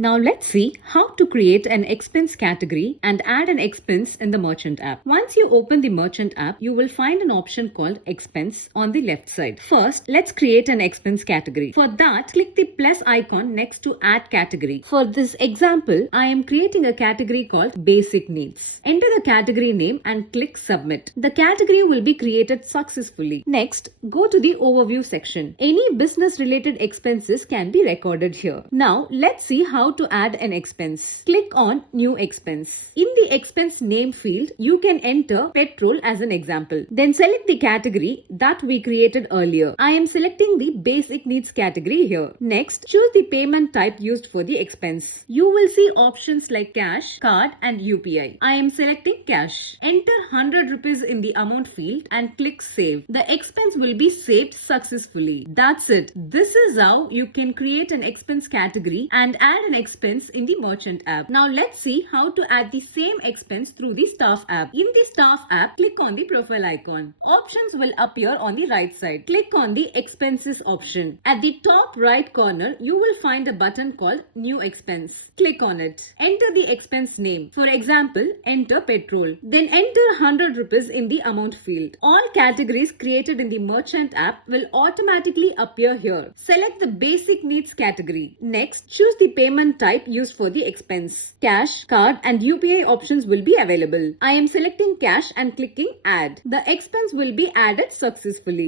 Now let's see how to create an expense category and add an expense in the merchant app. Once you open the merchant app, you will find an option called expense on the left side. First, let's create an expense category. For that, click the plus icon next to add category. For this example, I am creating a category called basic needs. Enter the category name and click submit. The category will be created successfully. Next, go to the overview section. Any business related expenses can be recorded here. Now, let's see how to add an expense. Click on new expense. In the expense name field, you can enter petrol as an example. Then select the category that we created earlier. I am selecting the basic needs category here. Next, choose the payment type used for the expense. You will see options like cash, card and UPI. I am selecting cash. Enter 100 rupees in the amount field and click save. The expense will be saved successfully. That's it. This is how you can create an expense category and add an expense in the merchant app. Now let's see how to add the same expense through the staff app. In the staff app, click on the profile icon. Options will appear on the right side. Click on the expenses option. At the top right corner, you will find a button called new expense. Click on it. Enter the expense name. For example, enter petrol. Then enter 100 rupees in the amount field. All categories created in the merchant app will automatically appear here. Select the basic needs category. Next, choose the payment type used for the expense. Cash, card and UPI options will be available. I am selecting cash and clicking add. The expense will be added successfully.